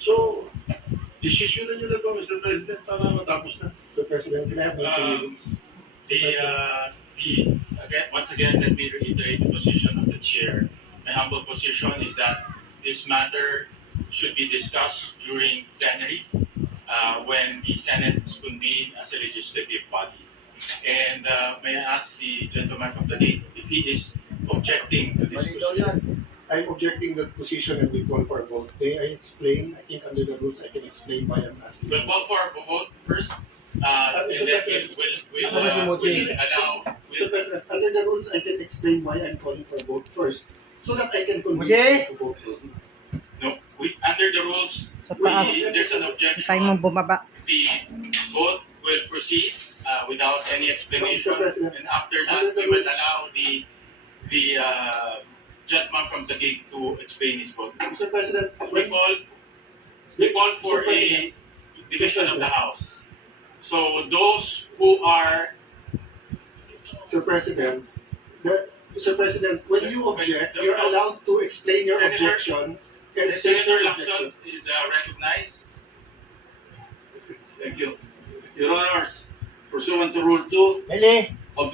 So, decision na nyo na to, Mr. President, para matapos na. So, President, can I have my Once again, let me reiterate the position of the chair. My humble position is that this matter should be discussed during plenary when the Senate is convened as a legislative body. And may I ask the gentleman from the gate if he is objecting to this position? I'm objecting that position and we call for a vote. May I explain? I think under the rules I can explain why I'm asking. We'll call for a vote first, Mr. and then President, we'll allow. Mr. President, under the rules I can explain why I'm calling for a vote first so that I can convince Okay. you to vote. No, under the rules, Sa taas. there's an Hintay mong objection. bumaba. The vote will proceed without any explanation, Mr. President, and after that, we will allow the gentleman from the gate to explain his vote. Mr. President, We call for Mr. a division of the House. So those who are Mr. President, when you object, you're allowed to explain your Senator- objection and state Senator your Lacson objection. is recognized. Thank you. Your Honors, pursuant to Rule 2, Dali.